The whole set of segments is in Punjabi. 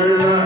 Amen.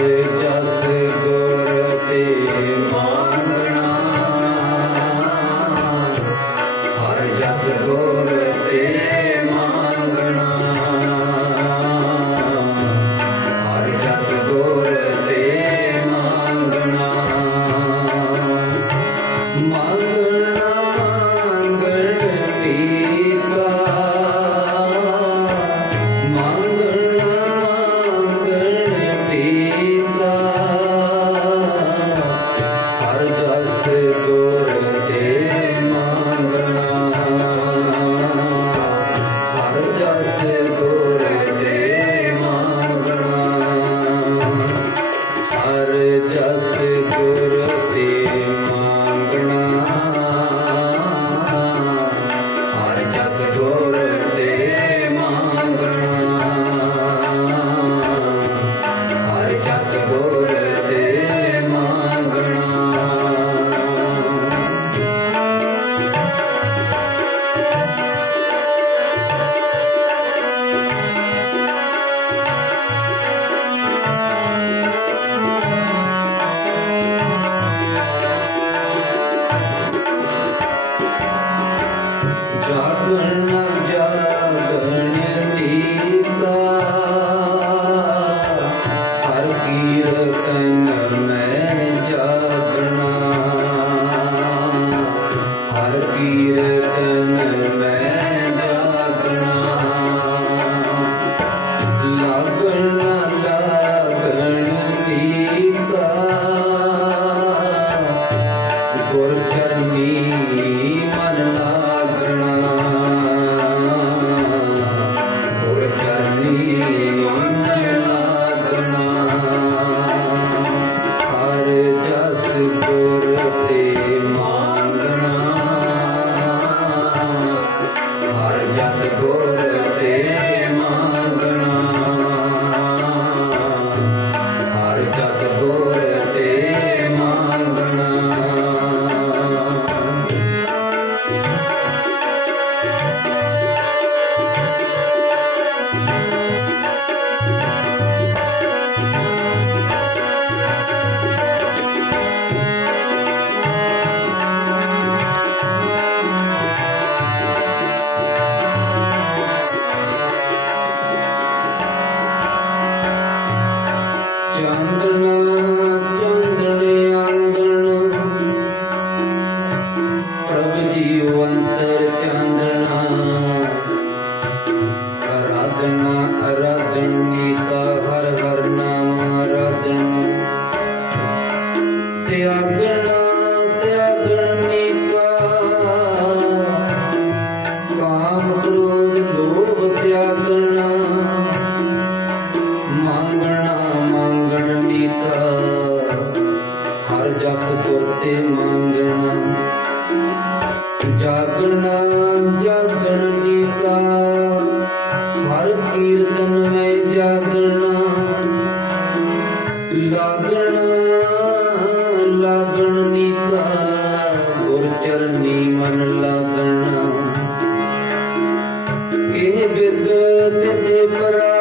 Seja I'm going to ਬਿਦ ਤਿਸੇ ਪ੍ਰਾਪਤੇ